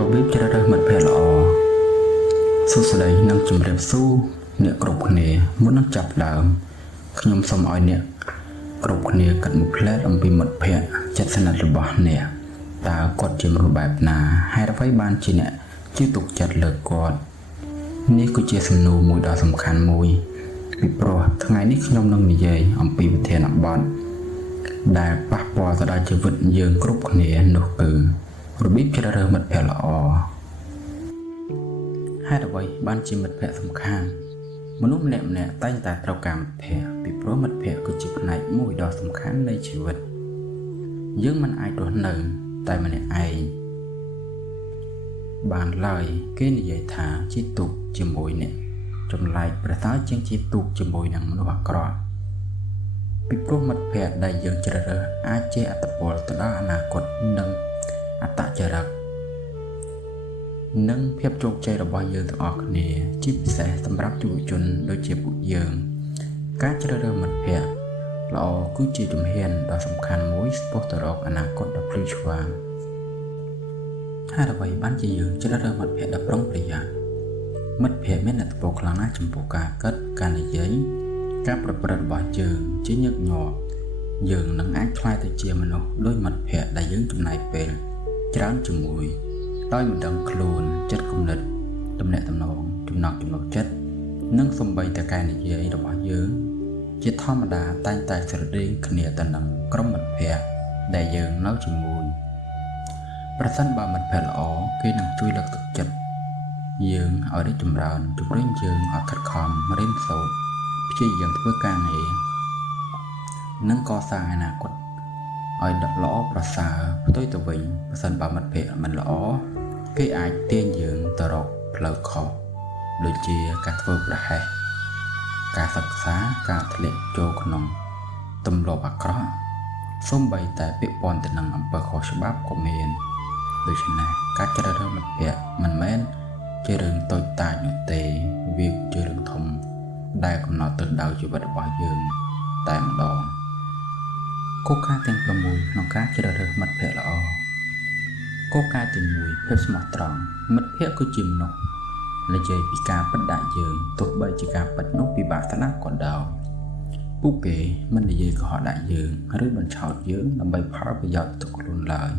របៀបជ្រើសរើសមិត្តភក្តិល្អសួស្តីនិងជម្រាបសួរអ្នកគ្រប់គ្នាមុននឹងចាប់ផ្ដើមខ្ញុំសូមឲ្យអ្នកគ្រប់គ្នាគិតមួយផ្លែតអំពីមិត្តភក្តិជិតស្និទ្ធរបស់អ្នកតើគាត់ជាមនុស្សបែបណាហេតុអ្វីបានជាអ្នកជឿទុកចិត្តលើគាត់នេះគឺជាសំណួរមួយដ៏សំខាន់មួយពីព្រោះថ្ងៃនេះខ្ញុំនឹងនិយាយអំពីវិធានបទដែលប៉ះពាល់ទៅដល់ជីវិតយើងគ្រប់គ្នានោះគឺរបៀបជ្រើសរើសមិត្តភក្តិល្អហេតុអ្វីបានជាមិត្តភក្តិសំខាន់មនុស្សម្នាក់ៗតែងតែត្រូវការមិត្តភក្តិពីព្រោះមិត្តភក្តិគឺជាផ្នែកមួយដ៏សំខាន់នៃជីវិតយើងមិនអាចរស់នៅតែម្នាក់ឯងបានឡើយគេនិយាយថាជីទុកជាមួយអ្នកចម្លែកប្រសើរជាងជីទុកជាមួយនឹងមនុស្សអាក្រក់ពីព្រោះមិត្តភក្តិដែលយើងជ្រើសរើសអាចជះឥទ្ធិពលទៅដល់អនាគតនិងអត្តចរិតនិងភាពជោគជ័យរបស់យើងទាំងអស់គ្នាជាពិសេសសម្រាប់យុវជនដូចជាពួកយើងការជ្រើសរើសមិត្តភក្តិល្អគឺជាជំហានដ៏សំខាន់មួយឆ្ពោះទៅរកអនាគតដ៏ភ្លឺស្វាងហេតុអ្វីបានជាយើងជ្រើសរើសមិត្តភក្តិដ៏ប្រុងប្រយ័ត្នមិត្តភក្តិមានឥទ្ធិពលខ្លាំងណាស់ចំពោះការគិតការនិយាយការប្រព្រឹត្តរបស់យើងជាញឹកញាប់យើងនឹងអាចក្លាយទៅជាមនុស្សដោយមិត្តភក្តិដែលយើងចំណាយពេលច្រើនជាមួយដោយមិនដឹងខ្លួនចិត្តគំនិតទំនាក់ទំនងចំណង់ចំណូលចិត្តនិងសម្បីតែការនិយាយរបស់យើងជាធម្មតាតែងតែស្រដៀងគ្នាទៅនឹងក្រុមមិត្តភក្តិដែលយើងនៅជាមួយប្រសិនបើមិត្តភក្តិល្អគេនឹងជួយលើកទឹកចិត្តយើងឲ្យរីកចម្រើនជំរុញយើងឲ្យខិតខំរៀនសូត្រព្យាយាមធ្វើការងារនិងកសាងអនាគតឲ្យល្អប្រសើរផ្ទុយទៅវិញប្រសិនបើមិត្តភក្តិមិនល្អគេអាចទាញយើងទៅរកផ្លូវខុសដូចជាការធ្វើប្រហែសការសិក្សាការធ្លាក់ចូលក្នុងទម្លាប់អាក្រក់សូម្បីតែពាក់ព័ន្ធទៅនឹងអំពើខុសច្បាប់ក៏មានដូច្នេះការជ្រើសរើសមិត្តភក្តិមិនមែនជារឿងតូចតាចនោះទេវាជារឿងធំដែលកំណត់ទិសដៅជីវិតរបស់យើងតែម្ដងគោលការណ៍ទាំង6ក្នុងការជ្រើសរើសមិត្តភក្តិល្អគោលការណ៍ទី1ភាពស្មោះត្រង់មិត្តភក្តិគឺជាមនុស្សនិយាយពីការពិតដាក់យើងទោះបីជាការពិតនោះពិបាកស្ដាប់ក៏ដោយពួកគេមិននិយាយកុហកដាក់យើងឬបញ្ឆោតយើងដើម្បីផលប្រយោជន៍ទៅខ្លួនឡើយ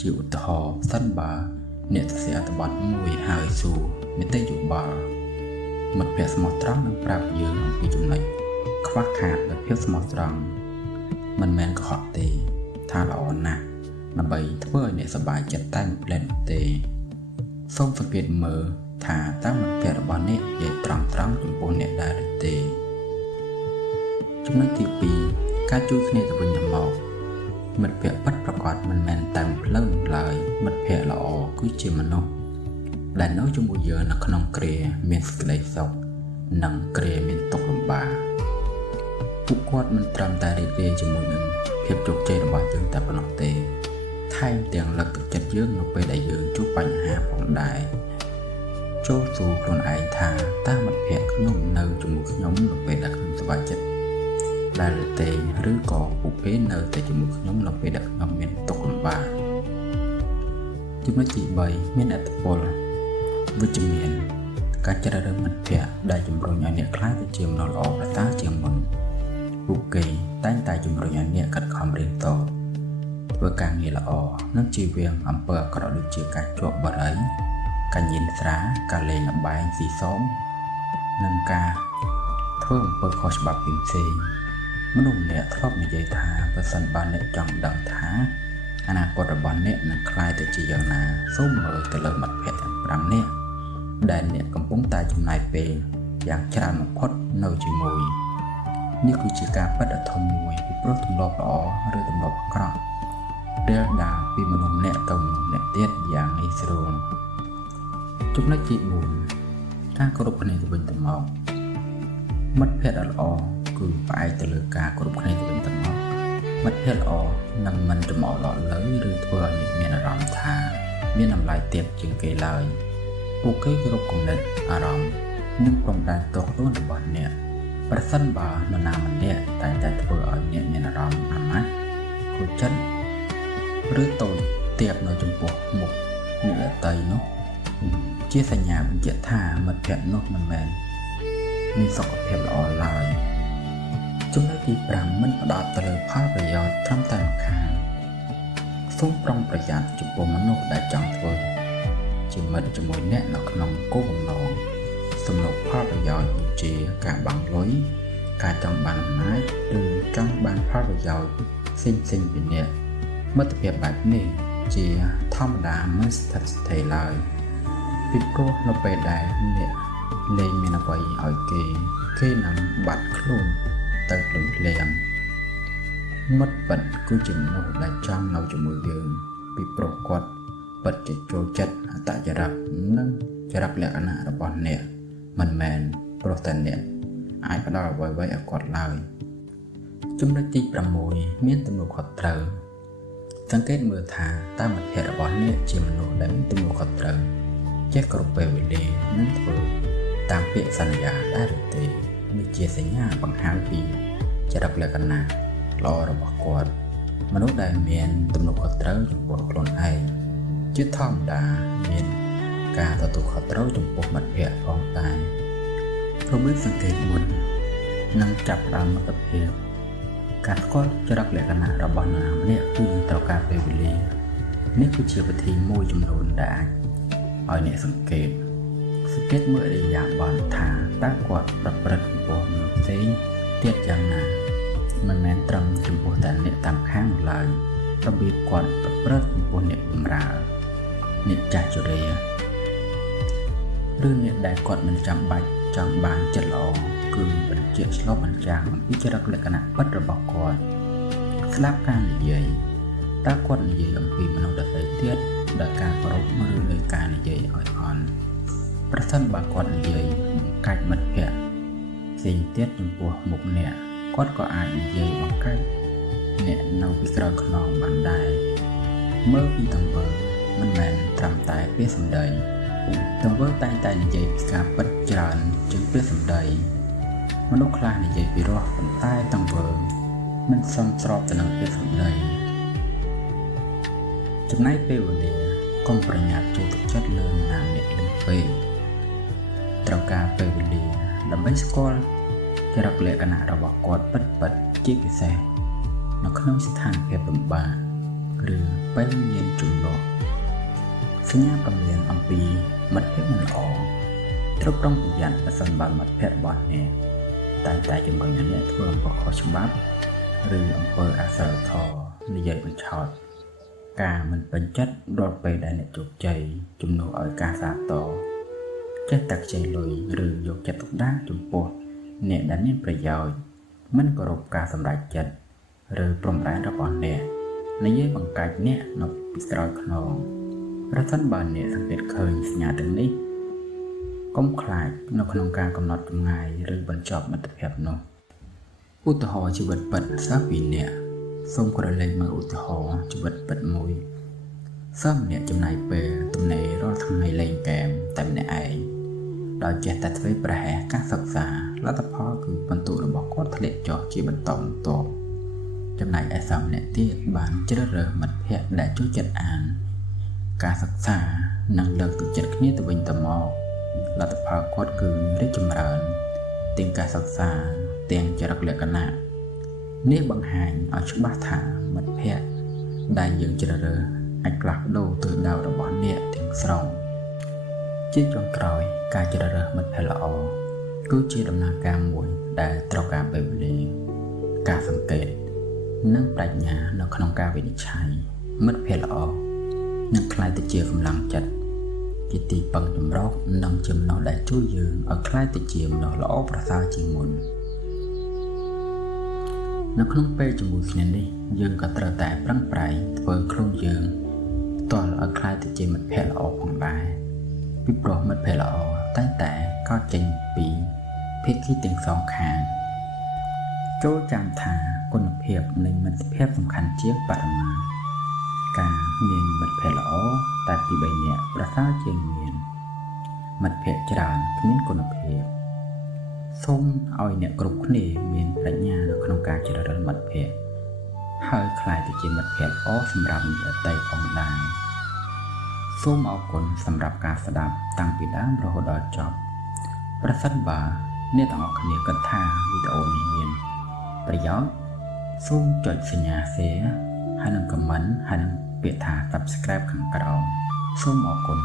ជាឧទាហរណ៍សិនបើអ្នកសរសេរអត្ថបទមួយហើយសួរនីតិយោបល់មិត្តភក្តិស្មោះត្រង់នឹងប្រាប់យើងអំពីចំណុចខ្វះខាតនៃភាពស្មោះត្រង់មិនមែនកុហកទេថាល្អណាស់ដើម្បីធ្វើឲ្យអ្នកសប្បាយចិត្តតែមួយផ្លែនោះទេសូមសង្កេតមើលថាតើមិត្តភក្តិរបស់អ្នកនិយាយត្រង់ចំពោះអ្នកដែរឬទេចំណុចទី2ការជួយគ្នាទៅវិញទៅមកមិត្តភក្តិពិតប្រាកដមិនមែនតែផ្លូវនោះឡើយមិត្តភក្តិល្អគឺជាមនុស្សដែលនៅជាមួយយើងនៅក្នុងគ្រាមានសេចក្តីសុខនិងគ្រាមានទុក្ខលំបាកពួកគាត់មិនត្រឹមតែរីករាយជាមួយនឹងភាពជោគជ័យរបស់យើងតែប៉ុណ្ណោះទេថែមទាំងលើកទឹកចិត្តយើងនៅពេលដែលយើងជួបបញ្ហាផងដែរចូលសួរខ្លួនឯងថាតើមិត្តភក្តិខ្ញុំនៅជាមួយខ្ញុំនៅពេលដែលខ្ញុំសប្បាយចិត្តដែរឬទេឬក៏ពួកគេនៅតែជាមួយខ្ញុំនៅពេលដែលខ្ញុំមានទុក្ខលំបាកចំណុចទី3មានឥទ្ធិពលវិជ្ជមានការជ្រើសរើសមិត្តភក្តិដែលជំរុញឲ្យអ្នកក្លាយទៅជាមនុស្សល្អប្រសើរជាងមុនពួកគេតែងតែជំរុញឲ្យអ្នកខិតខំរៀនសូត្រធ្វើការងារល្អនិងជៀសវាងអំពើអាក្រក់ដូចជាការជាប់បារីការញៀនស្រាការលេងល្បែងស៊ីសងនិងការធ្វើអំពើខុសច្បាប់ផ្សេងមនុស្សម្នាក់ធ្លាប់និយាយថាប្រសិនបើអ្នកចង់ដឹងថាអនាគតរបស់អ្នកនឹងក្លាយទៅជាយ៉ាងណាសូមមើលទៅលើមិត្តភក្តិទាំង5នាក់ដែលអ្នកកំពុងតែចំណាយពេលយ៉ាងច្រើនបំផុតនៅជាមួយនេះគឺជាការពិតដ៏ធំមួយពីព្រោះទម្លាប់ល្អឬទម្លាប់អាក្រក់ដែលដើរពីមនុស្សម្នាក់ទៅមនុស្សម្នាក់ទៀតយ៉ាងងាយស្រួលចំណុចទី4ការគោរពគ្នាទៅវិញទៅមកមិត្តភក្តិល្អគឺផ្អែកទៅលើការគោរពគ្នាទៅវិញទៅមកមិត្តភក្តិល្អនឹងមិនចំអកល្អលើឬធ្វើឲ្យអ្នកមានអារម្មណ៍ថាមានតម្លៃទាបជាងគេឡើយពួកគេគោរពគំនិតអារម្មណ៍និងព្រំដែនតួខ្លួនរបស់អ្នកប្រសិនបើនរណាម្នាក់តែងតែធ្វើឲ្យអ្នកមានអារម្មណ៍អាម៉ាស់ខូចចិត្តឬតូចទាបនៅចំពោះមុខ អ្នកដទៃនោះជាសញ្ញាបញ្ជាក់ថាមិត្តភក្តិនោះមិនមែនមានសុខភាពល្អឡើយចំណុចទី5មិនផ្ដោតទៅលើផលប្រយោជន៍ត្រឹមតែម្ខាងសូមប្រុងប្រយ័ត្នចំពោះមនុស្សដែលចង់ធ្វើជាមិត្តជាមួយអ្នកនៅក្នុងគោលបំណងសំណុកផលប្រយោជន៍ដូចជាការបាំងលុយការចង់បានអំណាចឬចង់បានផលប្រយោជន៍ផ្សេងៗពីអ្នកមិត្តភាពបែបនេះជាធម្មតាមិនស្ថិតស្ថេរឡើយពីព្រោះនៅពេលដែលអ្នកលែងមានអ្វីឲ្យគេនឹងបាត់ខ្លួនទៅភ្លាមមិត្តពិតគឺជាមនុស្សដែលចង់នៅជាមួយយើងពីព្រោះគាត់ពិតជាចូលចិត្តអត្តចរិតនិងចរិតលក្ខណៈរបស់អ្នកមិនមែនព្រោះតែអ្នកអាចផ្ដល់អ្វីៗឲ្យគាត់ឡើយចំណុចទី6មានទំនួលខុសត្រូវសង្កេតមើលថាតើមិត្តភក្តិរបស់អ្នកជាមនុស្សដែលមានទំនួលខុសត្រូវចេះគ្រប់ពេលវេលានិងធ្វើតាមពាក្យសន្យាដែរឬទេនេះជាសញ្ញាបង្ហាញពីចរិតលក្ខណៈល្អរបស់គាត់មនុស្សដែលមានទំនួលខុសត្រូវចំពោះខ្លួនឯងជាធម្មតាមានការទទួលខុសត្រូវចំពោះមិត្តភក្តិផងដែររបៀបសង្កេតមុននិងចាប់ផ្ដើមមិត្តភាពការស្គាល់ចរិតលក្ខណៈរបស់នរណាម្នាក់គឺត្រូវការពេលវេលានេះគឺជាវិធីមួយចំនួនដែលអាចឲ្យអ្នកសង្កេតមើលឥរិយាបថថាតើគាត់ប្រព្រឹត្តចំពោះមនុស្សផ្សេងទៀតយ៉ាងណាមិនមែនត្រឹមចំពោះតែអ្នកតាមខាងឡើយរបៀបគាត់ប្រព្រឹត្តចំពោះអ្នកបម្រើអ្នកចាស់ជរាឬអ្នកដែលគាត់មិនចាំបាច់ចង់បានចិត្តល្អគឺបញ្ជាក់ឆ្លុះបញ្ចាំងអំពីចរិតលក្ខណៈពិតរបស់គាត់ស្ដាប់ការនិយាយតើគាត់និយាយអំពីមនុស្សដទៃទៀតដោយការគោរពឬដោយការនិយាយឲ្យអន់ប្រសិនបើគាត់និយាយបង្កាច់មិត្តភក្តិផ្សេងទៀតចំពោះមុខអ្នកគាត់ក៏អាចនិយាយបង្កាច់អ្នកនៅពីក្រោយខ្នងបានដែរមើលពីទង្វើមិនមែនត្រឹមតែពាក្យសម្ដីទង្វើតែងតែនិយាយពីការពិតច្រើនជាងពាក្យសម្ដីមនុស្សខ្លះនិយាយពីរោះប៉ុន្តែទង្វើមិនសមស្របទៅនឹងពាក្យសម្ដីចំណែកពេលវេលាកុំប្រញាប់ចូលទឹកចិត្តលើនរណាម្នាក់លឿនពេកត្រូវការពេលវេលាដើម្បីស្គាល់ចរិតលក្ខណៈរបស់គាត់ពិតជាពិសេសនៅក្នុងស្ថានភាពលំបាកឬពេលមានជម្លោះសញ្ញាព្រមានអំពីមិត្តភាពមិនល្អត្រូវប្រុងប្រយ័ត្នប្រសិនបើមិត្តភក្តិរបស់អ្នកតែជំរុញឲ្យអ្នកធ្វើអំពើខុសច្បាប់ឬអំពើអសិលធម៌និយាយបញ្ឆោតការមិនពេញចិត្តរាល់ពេលដែលអ្នកជោគជ័យជំនួសឲ្យការសាទរចេះតែខ្ចីលុយឬយកចិត្តទុកដាក់ចំពោះអ្នកដែលមានប្រយោជន៍មិនគោរពការសម្រេចចិត្តឬព្រំដែនរបស់អ្នកនិយាយបង្កាច់អ្នកនៅពីក្រោយខ្នងប្រសិនបើអ្នកសង្កេតឃើញសញ្ញាទាំងនេះកុំខ្លាចនៅក្នុងការកំណត់ចម្ងាយឬបញ្ចប់មិត្តភាពនោះឧទាហរណ៍ជីវិតពិតសិស្សពីរនាក់សូមក្រឡេកមើលឧទាហរណ៍ជីវិតពិតមួយសិស្សម្នាក់ចំណាយពេលទំនេររាល់ថ្ងៃលេងហ្គេមតែម្នាក់ឯងដោយចេះតែធ្វើប្រហែសការសិក្សាលទ្ធផលគឺបន្ទុករបស់គាត់ធ្លាក់ចុះជាបន្តបន្ទាប់ចំណែកឯសិស្សម្នាក់ទៀតបានជ្រើសរើសមិត្តភក្តិដែលចូលចិត្តអានការសិក្សានិងលើកទឹកចិត្តគ្នាទៅវិញទៅមកលទ្ធផលគាត់គឺរីកចម្រើនទាំងការសិក្សាទាំងចរិតលក្ខណៈនេះបង្ហាញឲ្យច្បាស់ថាមិត្តភក្តិដែលយើងជ្រើសរើសអាចផ្លាស់ប្ដូរទិសដៅរបស់អ្នកទាំងស្រុងជាចុងក្រោយការជ្រើសរើសមិត្តភក្តិល្អគឺជាដំណើរការមួយដែលត្រូវការពេលវេលាការសង្កេតនិងប្រាជ្ញានៅក្នុងការវិនិច្ឆ័យមិត្តភក្តិល្អនឹងក្លាយទៅជាកម្លាំងចិត្តជាទីពឹងចម្រោកនិងចំណុះដែលជួយយើងឲ្យក្លាយទៅជាមនុស្សល្អប្រសើរជាងមុននៅក្នុងពេលជាមួយគ្នានេះយើងក៏ត្រូវតែប្រឹងប្រែងធ្វើខ្លួនយើងផ្ទាល់ឲ្យក្លាយទៅជាមិត្តភក្តិល្អផងដែរពីព្រោះមិត្តភក្តិល្អតែងតែកើតចេញពីភាគីទាំងសងខាងចូលចាំថាគុណភាពនៃមិត្តភាពសំខាន់ជាងបរិមាណការមានមិត្តភក្តិល្អតែពី3នាក់ប្រសើរជាងមានមិត្តភក្តិច្រើនគ្មានគុណភាពសូមឲ្យអ្នកគ្រប់គ្នាមានប្រាជ្ញានៅក្នុងការជ្រើសរើសមិត្តភក្តិហើយក្លាយទៅជាមិត្តភក្តិល្អសម្រាប់អ្នកដទៃផងដែរ សូមអរគុណសម្រាប់ការស្ដាប់តាំងពីដើមរហូតដល់ចប់ប្រសិនបើអ្នកទាំងអស់គ្នាគិតថាវីដេអូនេះមានប្រយោជន៍សូមចុចសញ្ញា Share ហើយនិង Comment ហើយនិងពាក្យថា Subscribe ខាងក្រោមសូមអរគុណ